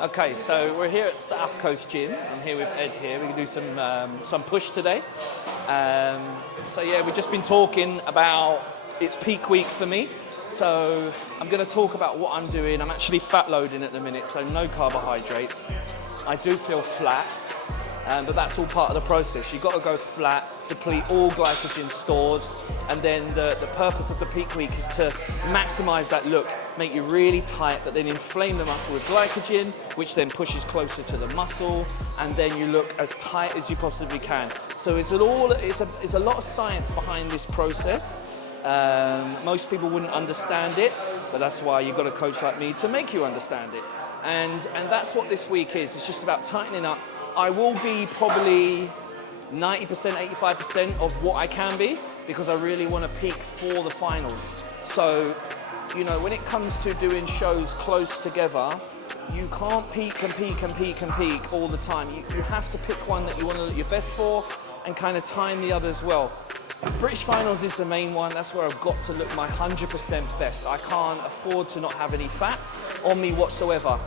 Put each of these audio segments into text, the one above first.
Okay, so we're here at South Coast Gym. I'm here with Ed here. We can do some push today. So yeah, we've just been talking about it's peak week for me. So I'm going to talk about what I'm doing. I'm actually fat loading at the minute, so no carbohydrates. I do feel flat, but that's all part of the process. You've got to go flat, deplete all glycogen stores, and then the purpose of the peak week is to maximize that look, make you really tight, but then inflame the muscle with glycogen, which then pushes closer to the muscle, and then you look as tight as you possibly can. So it's a lot of science behind this process. Most people wouldn't understand it, but that's why you've got a coach like me to make you understand it. And that's what this week is. It's just about tightening up. I will be probably 90%, 85% of what I can be, because I really want to peak for the finals. So, you know, when it comes to doing shows close together, you can't peak and peak and peak and peak all the time. You have to pick one that you want to look your best for and kind of time the others well. British finals is the main one. That's where I've got to look my 100% best. I can't afford to not have any fat on me whatsoever.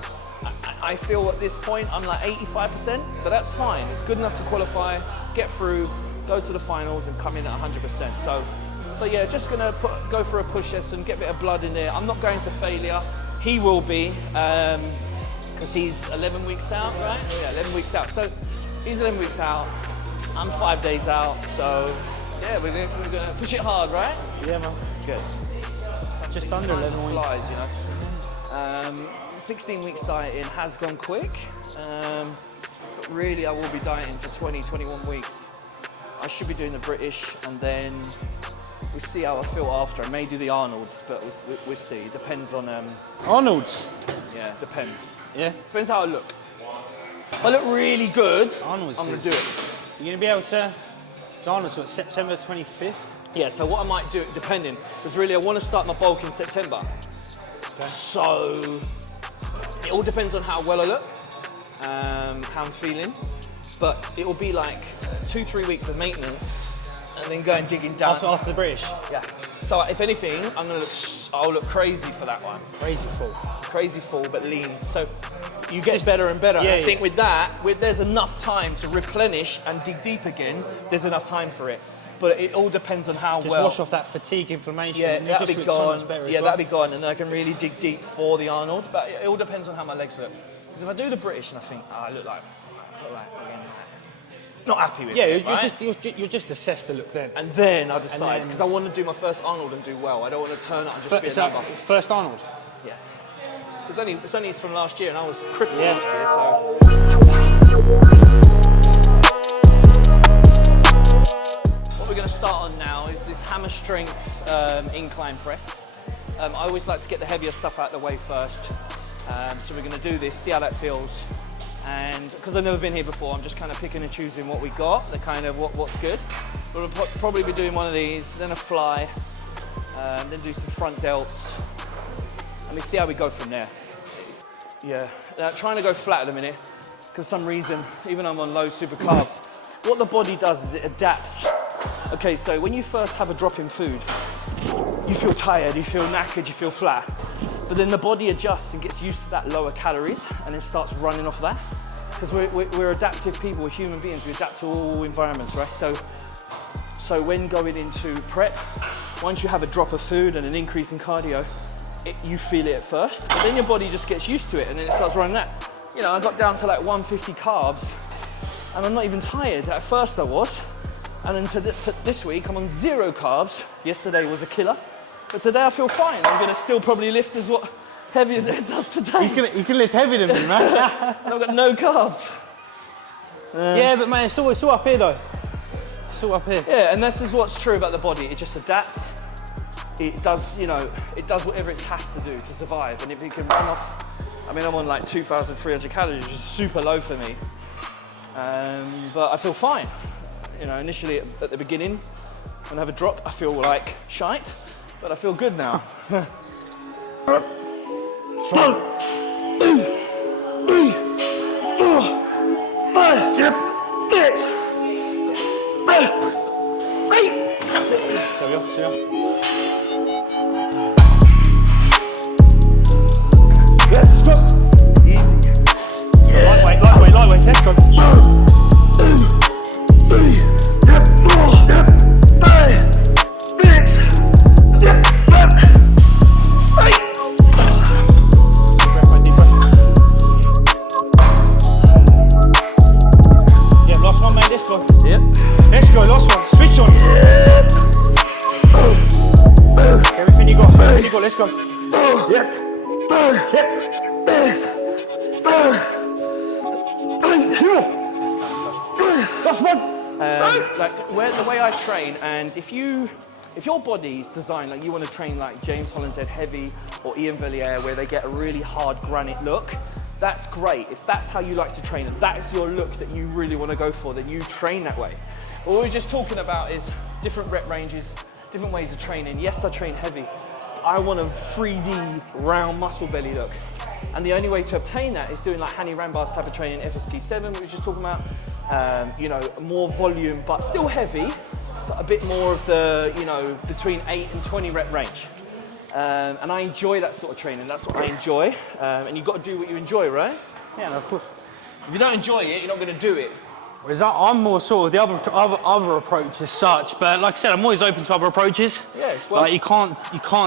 I feel at this point I'm like 85%, but that's fine. It's good enough to qualify, get through, go to the finals and come in at 100%. So yeah, just gonna go for a push session, get a bit of blood in there. I'm not going to failure. He will be, because he's 11 weeks out, right? Yeah, 11 weeks out. So he's 11 weeks out, I'm 5 days out. So yeah, we're gonna push it hard, right? Yeah, man. Good. Just under 11 weeks. Flies, you know. 16 weeks dieting has gone quick, but really I will be dieting for 20, 21 weeks. I should be doing the British, and then we'll see how I feel after. I may do the Arnold's, but we'll see. It depends on... Arnold's? Yeah, depends. Yeah? Depends how I look. If I look really good, Arnold's I'm going to do it. You're going to be able to... It's Arnold's, what, September 25th? Yeah, so what I might do, depending, because really I want to start my bulk in September. Okay. So... it all depends on how well I look, how I'm feeling, but it will be like 2-3 weeks of maintenance and then going digging down. After the British? Yeah. So if anything, I'll look crazy for that one. Crazy full. Crazy full, but lean. So you get better and better. Yeah, I think with that, there's enough time to replenish and dig deep again. There's enough time for it. But it all depends on how Just well. wash off that fatigue, inflammation. Yeah, that'll be gone. So much yeah, well. that'll be gone, and then I can really dig deep for the Arnold. But it all depends on how my legs look. Because if I do the British and I think, I look like again, not happy with it. Yeah, you'll just assess the look then. And then I'll decide, because I want to do my first Arnold and do well. I don't want to turn up and just be a number. First Arnold? Yeah. It's only from last year, and I was crippled Yeah. last year, so. What we're going to start on now is this hammer strength incline press. I always like to get the heavier stuff out of the way first. So we're going to do this, see how that feels. And because I've never been here before, I'm just kind of picking and choosing what we got, the kind of what's good. We'll probably be doing one of these, then a fly, then do some front delts. And we see how we go from there. Yeah, trying to go flat at the minute, because for some reason, even though I'm on low super carbs, what the body does is it adapts. Okay, so when you first have a drop in food, you feel tired, you feel knackered, you feel flat. But then the body adjusts and gets used to that lower calories and then starts running off that. Because we're adaptive people, we're human beings, we adapt to all environments, right? So when going into prep, once you have a drop of food and an increase in cardio, you feel it at first, but then your body just gets used to it and then it starts running that. You know, I got down to like 150 carbs and I'm not even tired. At first I was. And then to this week, I'm on 0 carbs. Yesterday was a killer. But today I feel fine. I'm gonna still probably lift as heavy as it does today. He's gonna lift heavier than me, man. And I've got no carbs. Yeah, but man, it's all up here though. It's all up here. Yeah, and this is what's true about the body. It just adapts. It does, you know, it does whatever it has to do to survive. And if it can run off, I mean, I'm on like 2,300 calories, which is super low for me. But I feel fine. You know, initially at the beginning, when I have a drop, I feel like shite, but I feel good now. That's one. Like the way I train, and if your body's designed like you want to train like James Hollinshead heavy or Ian Velliere where they get a really hard granite look, that's great. If that's how you like to train and that's your look that you really want to go for, then you train that way. What we're just talking about is different rep ranges, different ways of training. Yes, I train heavy. I want a 3D round muscle belly look. And the only way to obtain that is doing like Hani Rambar's type of training, FST7, we were just talking about. You know, more volume, but still heavy, but a bit more of the, you know, between 8 and 20 rep range. And I enjoy that sort of training. That's what I enjoy. And you've got to do what you enjoy, right? Yeah, no, of course. If you don't enjoy it, you're not going to do it. Whereas I'm more sort of the other approach as such, but like I said, I'm always open to other approaches. Yeah, it's like you can't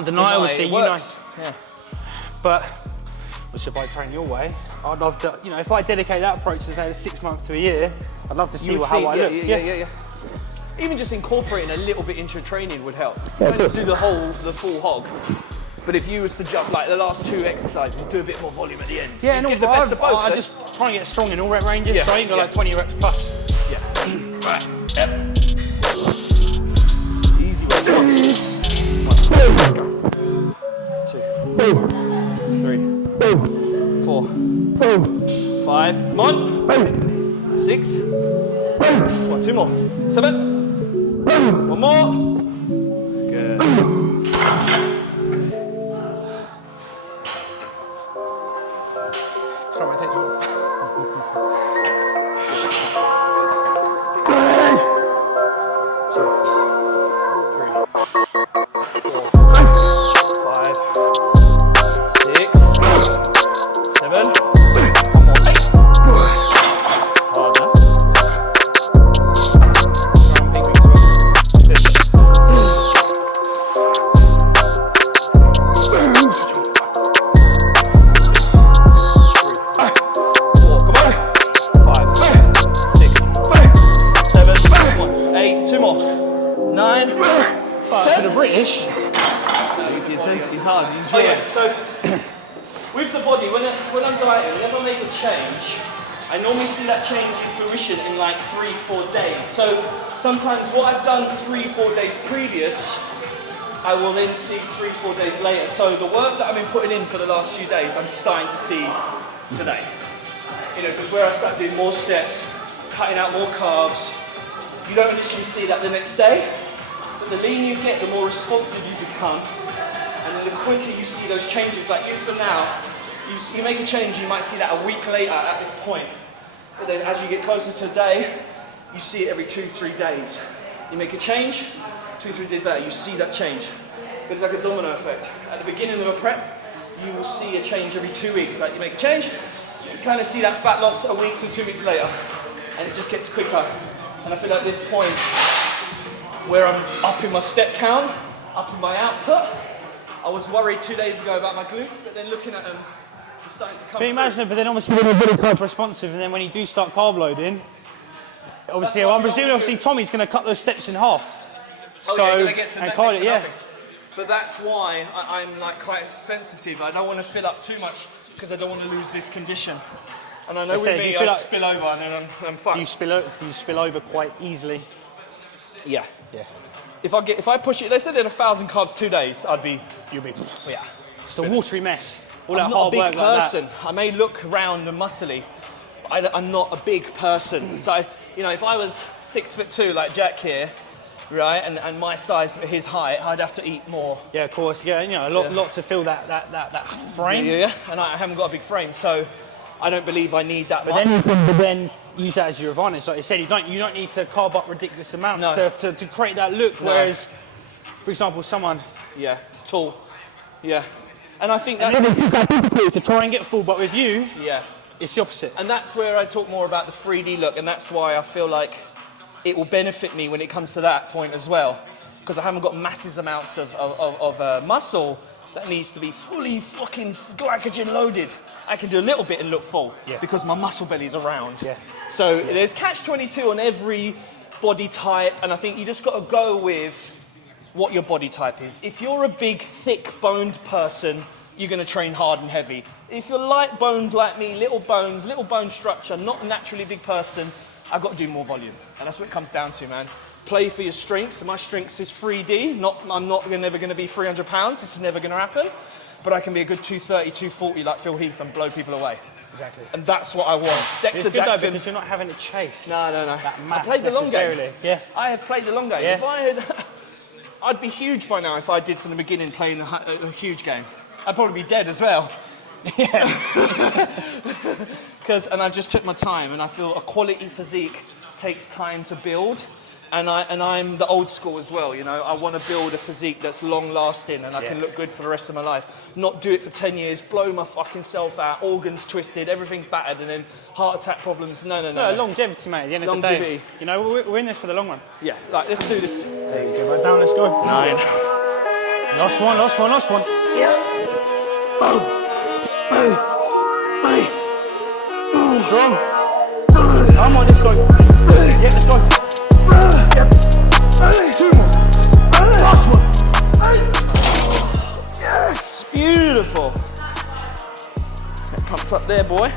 deny obviously, it you know. works. Yeah. But obviously, if I train your way, I'd love to, you know, if I dedicate that approach to say 6 months to a year, I'd love to see how I look. Yeah. Even just incorporating a little bit into your training would help. You don't need to do the full hog. But if you was to jump like the last 2 exercises, do a bit more volume at the end. Yeah, no, but I then. just try and get strong in all rep ranges, Yeah, so I ain't got like 20 reps plus. Yeah. Right. Yep. Easy way. 2, 3, 4, 5. Come on. 6. 1, 2 more. 7. 1 more. Good. Sorry, I take too long. 9. But for the British, it's hard. You enjoy it. So with the body, when I'm dieting, whenever I make a change, I normally see that change in fruition in like 3-4 days. So sometimes what I've done 3-4 days previous, I will then see 3-4 days later. So the work that I've been putting in for the last few days, I'm starting to see today. You know, because where I start doing more steps, cutting out more carbs, you don't initially see that the next day, but the leaner you get, the more responsive you become, and then the quicker you see those changes. Like even for now, you make a change, you might see that a week later at this point, but then as you get closer to a day, you see it every 2-3 days. You make a change, 2-3 days later, you see that change. But it's like a domino effect. At the beginning of a prep, you will see a change every 2 weeks. Like you make a change, you kind of see that fat loss a week to 2 weeks later, and it just gets quicker. And I feel like this point where I'm up in my step count, up in my output, I was worried 2 days ago about my glutes, but then looking at them, it's starting to come through. imagine, but then obviously when you're really carb responsive, and then when you do start carb loading, obviously, I'm presuming obviously Tommy's going to cut those steps in half. Oh, so, yeah, you're gonna get and call it, yeah. nothing. But that's why I'm like quite sensitive. I don't want to fill up too much because I don't want to lose this condition. And I know with me, I spill over and then I'm fucked. Do you spill over quite easily? Yeah. Yeah. If I push it, they said in 1,000 carbs 2 days, you'll be, yeah. It's a watery mess. All I'm that not hard a big work person. like that. I may look round and muscly, but I'm not a big person. So, you know, if I was 6'2" like Jack here, right, and my size, his height, I'd have to eat more. Yeah, of course. Yeah, you know, a lot to fill that frame. Yeah, and I haven't got a big frame, so I don't believe I need that But much. then you can then use that as your advantage. Like you said, you don't need to carb up ridiculous amounts to create that look. No. Whereas, for example, someone tall. Yeah. And I think and that's to try and get full, but with you, yeah. it's the opposite. And that's where I talk more about the 3D look, and that's why I feel like it will benefit me when it comes to that point as well, because I haven't got massive amounts of muscle that needs to be fully fucking glycogen loaded. I can do a little bit and look full because my muscle belly's around. Yeah. So there's catch-22 on every body type, and I think you just got to go with what your body type is. If you're a big, thick-boned person you're going to train hard and heavy. If you're light boned like me, little bones, little bone structure, not a naturally big person, I've got to do more volume. And that's what it comes down to, man. Play for your strengths. My strengths is 3D. I'm never going to be 300 pounds. This is never going to happen. But I can be a good 230, 240 like Phil Heath and blow people away. Exactly. And that's what I want. Dexter Jackson. Because you're not having to chase. No. That mass I played the long game. Yeah. I have played the long game. Yeah. If I had, I'd be huge by now if I did from the beginning playing a huge game. I'd probably be dead as well. Yeah. And I just took my time, and I feel a quality physique takes time to build. And I'm the old school as well, you know. I want to build a physique that's long lasting and I can look good for the rest of my life. Not do it for 10 years, blow my fucking self out, organs twisted, everything battered, and then heart attack problems. No. Longevity, mate, at the end of the day. You know, we're in this for the long run. Yeah, like, let's do this. There you go, right down, let's go. 9. Last one. Yeah. Strong. Come on, let's go. Yeah, let's go. Yep. 2 more. Last one. Yes, beautiful. It pumps up there, boy.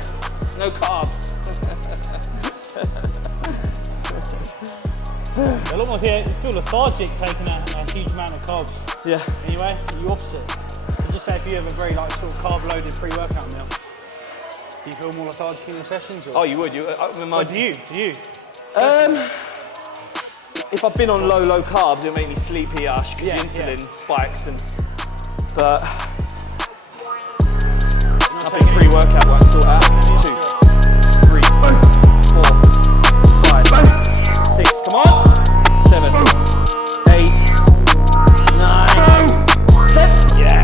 No carbs. A lot more here. You feel lethargic taking a huge amount of carbs. Yeah. Anyway, you opposite. So just say if you have a very sort of carb-loaded pre-workout meal, do you feel more lethargic in your sessions? Or? Oh, you would. Do you? If I've been on low carbs, it'll make me sleepy-ish because insulin spikes but nothing pre-workout won't sort out. 2, 3, 4, 5, 6, come on. 7, 8, 9, 10. Yes.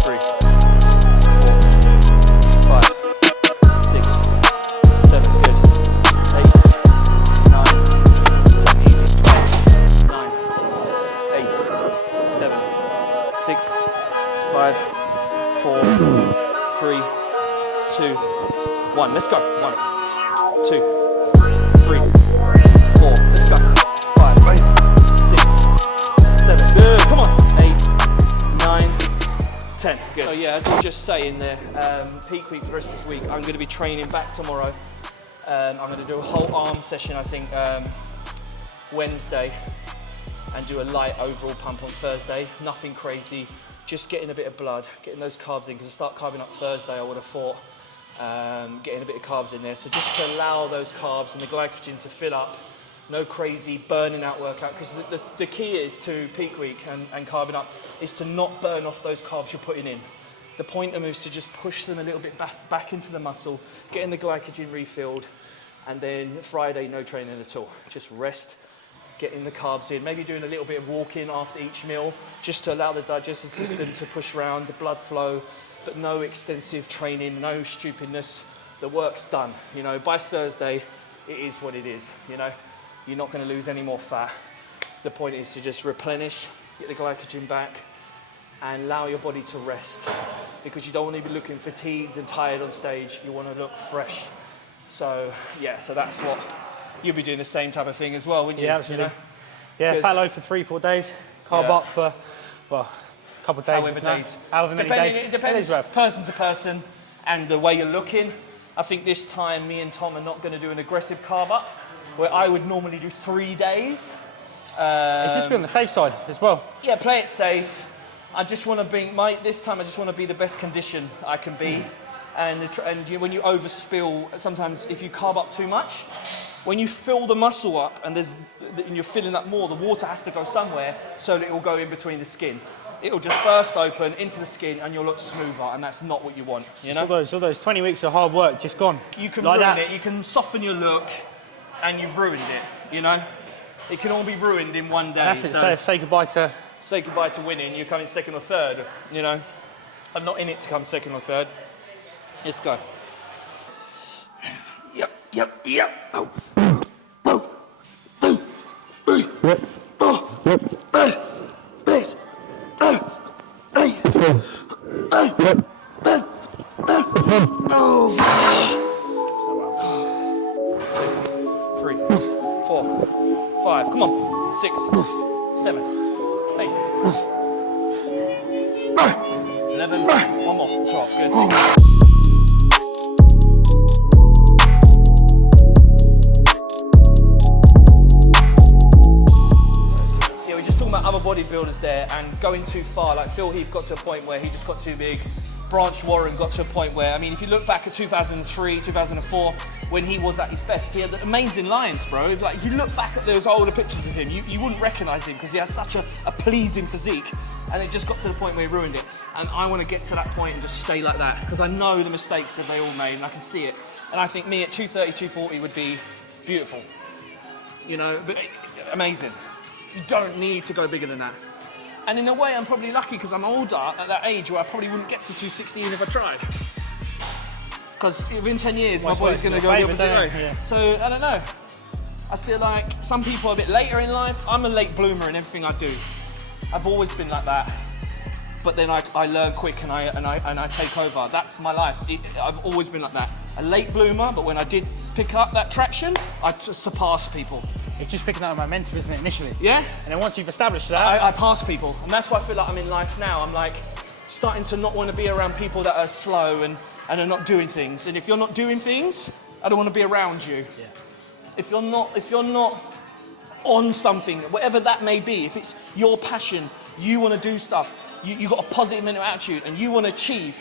3, 4, 5, 6, 7, good. 8, 9, 7, 6, 5, 4, 3, 2, 1. Let's go. 1, 2, 3, 4. Let's go. 5, 6, 7. Good. Come on. 8, 9, 10. Good. So yeah, as I was just saying there, peak week for the rest of this week. I'm going to be training back tomorrow. I'm going to do a whole arm session, I think, Wednesday, and do a light overall pump on Thursday. Nothing crazy, just getting a bit of blood, getting those carbs in, because I start carving up Thursday, I would have thought, getting a bit of carbs in there. So just to allow those carbs and the glycogen to fill up, no crazy burning out workout, because the key is to peak week and carbing up is to not burn off those carbs you're putting in. The point of them is to just push them a little bit back into the muscle, getting the glycogen refilled, and then Friday, no training at all. Just rest, getting the carbs in, maybe doing a little bit of walking after each meal, just to allow the digestive system to push around, the blood flow, but no extensive training, no stupidness. The work's done. You know, by Thursday, it is what it is, you know. You're not going to lose any more fat. The point is to just replenish, get the glycogen back, and allow your body to rest, because you don't want to be looking fatigued and tired on stage. You want to look fresh. So yeah, so that's what you'll be doing, the same type of thing as well, wouldn't you? Yeah, absolutely. You know? Yeah, fat load for 3-4 days, carb up for a couple of days. However many days. It depends days person to person and the way you're looking. I think this time me and Tom are not going to do an aggressive carb up, where I would normally do 3 days. It's just be on the safe side as well. Yeah, play it safe. I just want to be, this time I just want to be the best condition I can be. And when you overspill, sometimes if you carb up too much, when you fill the muscle up and you're filling up more, the water has to go somewhere so that it will go in between the skin. It'll just burst open into the skin and you'll look smoother, and that's not what you want, you know? All those 20 weeks of hard work just gone. You can ruin it, you can soften your look, and you've ruined it, you know? It can all be ruined in one day. And that's it, so say goodbye to... Say goodbye to winning, you're coming second or third, you know? I'm not in it to come second or third. Let's go. Yep. Oh. Three, 4, 5. Come on. 6, 7, 8. 11. One more. 12. Good. Yeah, we're just talking about other bodybuilders there and going too far. Like Phil Heath got to a point where he just got too big. Branch Warren got to a point where, I mean, if you look back at 2003, 2004, when he was at his best, he had amazing lines, bro. Like, if you look back at those older pictures of him, you wouldn't recognize him because he has such a pleasing physique. And it just got to the point where he ruined it. And I want to get to that point and just stay like that because I know the mistakes that they all made and I can see it. And I think me at 230, 240 would be beautiful. You know, but amazing. You don't need to go bigger than that. And in a way, I'm probably lucky because I'm older at that age where I probably wouldn't get to 216 if I tried. Because within 10 years, my body's going to go the opposite way. Yeah. So, I don't know. I feel like some people are a bit later in life. I'm a late bloomer in everything I do. I've always been like that. But then I learn quick and I take over. That's my life. I've always been like that. A late bloomer, but when I did pick up that traction, I surpassed people. It's just picking up momentum, isn't it, initially? Yeah. And then once you've established that... I pass people. And that's why I feel like I'm in life now. I'm like starting to not want to be around people that are slow and are not doing things. And if you're not doing things, I don't want to be around you. Yeah. If you're not on something, whatever that may be, if it's your passion, you want to do stuff, you got a positive mental attitude and you want to achieve,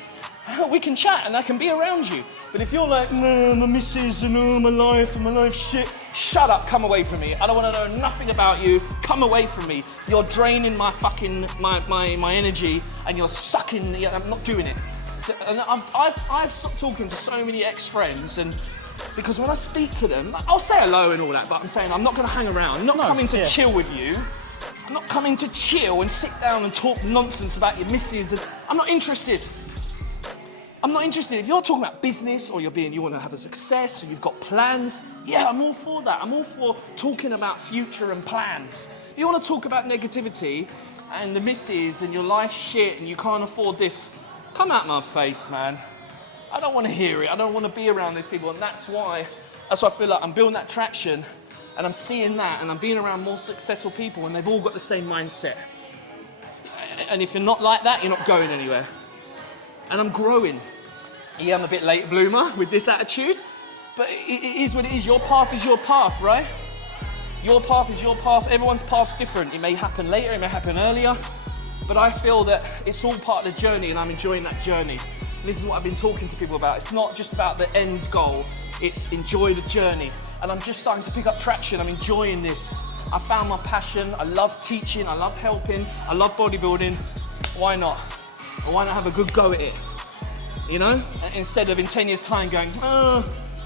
we can chat and I can be around you. But if you're like, no, my missus and my life shit, shut up, come away from me. I don't want to know nothing about you. Come away from me. You're draining my fucking, my energy and you're sucking, I'm not doing it. So, and I've stopped talking to so many ex-friends and because when I speak to them, I'll say hello and all that, but I'm saying I'm not going to hang around. I'm not coming to chill with you. I'm not coming to chill and sit down and talk nonsense about your missus. And I'm not interested. I'm not interested. If you're talking about business or you want to have a success or you've got plans, yeah, I'm all for that. I'm all for talking about future and plans. If you want to talk about negativity and the missus and your life shit and you can't afford this, come out my face, man. I don't want to hear it. I don't want to be around these people. And that's why I feel like I'm building that traction and I'm seeing that and I'm being around more successful people and they've all got the same mindset. And if you're not like that, you're not going anywhere. And I'm growing. Yeah, I'm a bit late bloomer with this attitude, but it is what it is. Your path is your path, right? Your path is your path. Everyone's path's different. It may happen later, it may happen earlier, but I feel that it's all part of the journey and I'm enjoying that journey. This is what I've been talking to people about. It's not just about the end goal, it's enjoy the journey. And I'm just starting to pick up traction. I'm enjoying this. I found my passion. I love teaching, I love helping, I love bodybuilding. Why not? Why not have a good go at it? You know? Instead of in 10 years' time going, oh,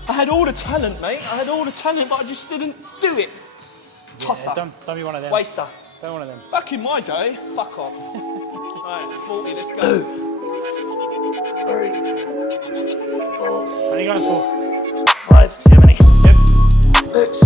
I had all the talent, mate. I had all the talent, but I just didn't do it. Tosser. Don't be one of them. Waster. Don't one of them. Back in my day, fuck off. Right, 40, let's go. 3, 4. How are you going for? 5, 7, 8. Yep. 6.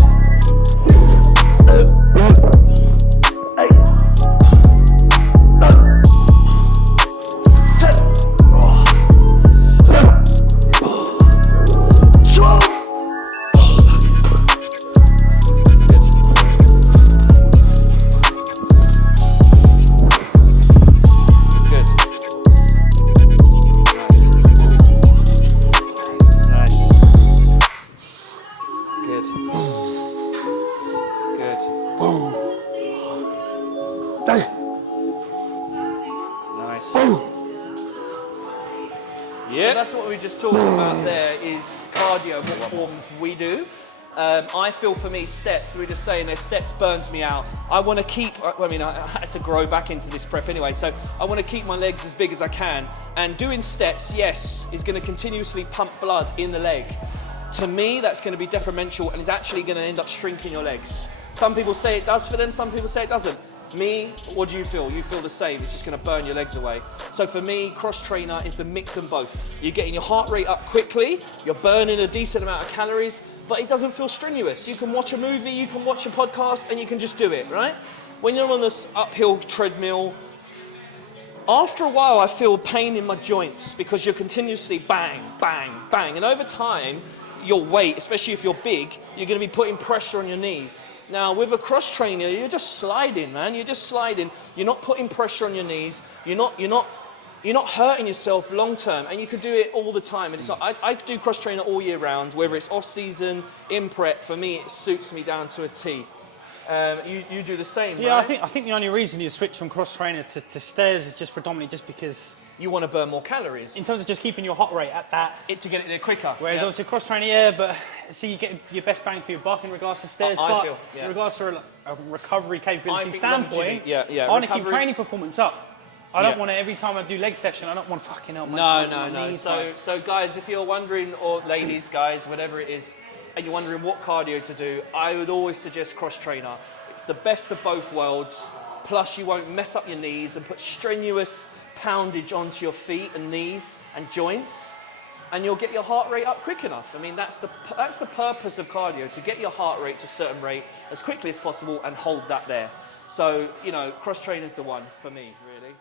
That's what we were just talking about there is cardio, what forms we do. I feel for me steps, we were just saying that steps burns me out. I want to keep, I mean I had to grow back into this prep anyway, so I want to keep my legs as big as I can. And doing steps, yes, is going to continuously pump blood in the leg. To me, that's going to be detrimental and is actually going to end up shrinking your legs. Some people say it does for them, some people say it doesn't. Me, what do you feel? You feel the same. It's just going to burn your legs away. So for me, cross trainer is the mix of both. You're getting your heart rate up quickly, you're burning a decent amount of calories, but it doesn't feel strenuous. You can watch a movie, you can watch a podcast, and you can just do it, right? When you're on this uphill treadmill, after a while I feel pain in my joints because you're continuously bang, bang, bang. And over time, your weight, especially if you're big, you're going to be putting pressure on your knees. Now, with a cross trainer, you're just sliding, man. You're just sliding. You're not putting pressure on your knees. You're not you're not hurting yourself long term, and you can do it all the time. And it's like, I do cross trainer all year round, whether it's off season, in prep. For me, it suits me down to a T. You do the same, yeah, right? I think the only reason you switch from cross trainer to stairs is just predominantly just because you want to burn more calories. in terms of just keeping your heart rate at that. To get it there quicker. Whereas obviously cross trainer, yeah, but see, you get your best bang for your buck in regards to stairs. I but feel, yeah. in regards to a recovery capability think standpoint, longevity, I want to keep training performance up. I don't want to, every time I do leg session, I don't want to fucking help my No. knees, So guys, if you're wondering, or ladies, guys, whatever it is, and you're wondering what cardio to do, I would always suggest cross trainer. It's the best of both worlds. Plus, you won't mess up your knees and put strenuous poundage onto your feet and knees and joints, and you'll get your heart rate up quick enough. I mean, that's the purpose of cardio, to get your heart rate to a certain rate as quickly as possible and hold that there. So, you know, cross trainer's the one for me, really.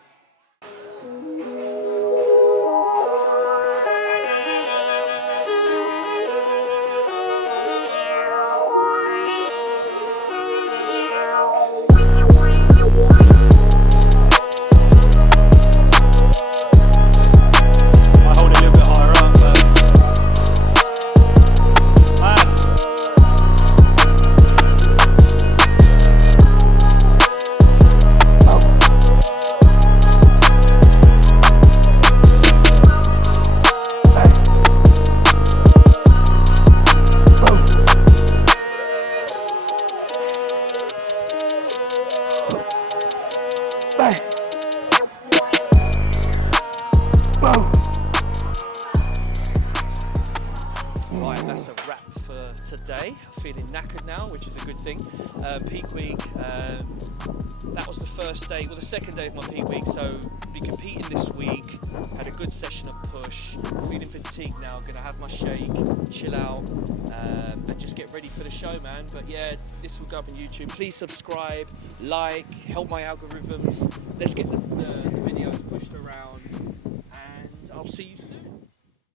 Right, that's a wrap for today. Feeling knackered now, which is a good thing. Peak week, that was the first day, well the second day of my peak week, so be competing this week. Had a good session of push, feeling fatigued now, gonna have my shake, chill out, and just get ready for the show, man. But yeah, this will go up on YouTube. Please subscribe, like, help my algorithms. Let's get the videos pushed around, and I'll see you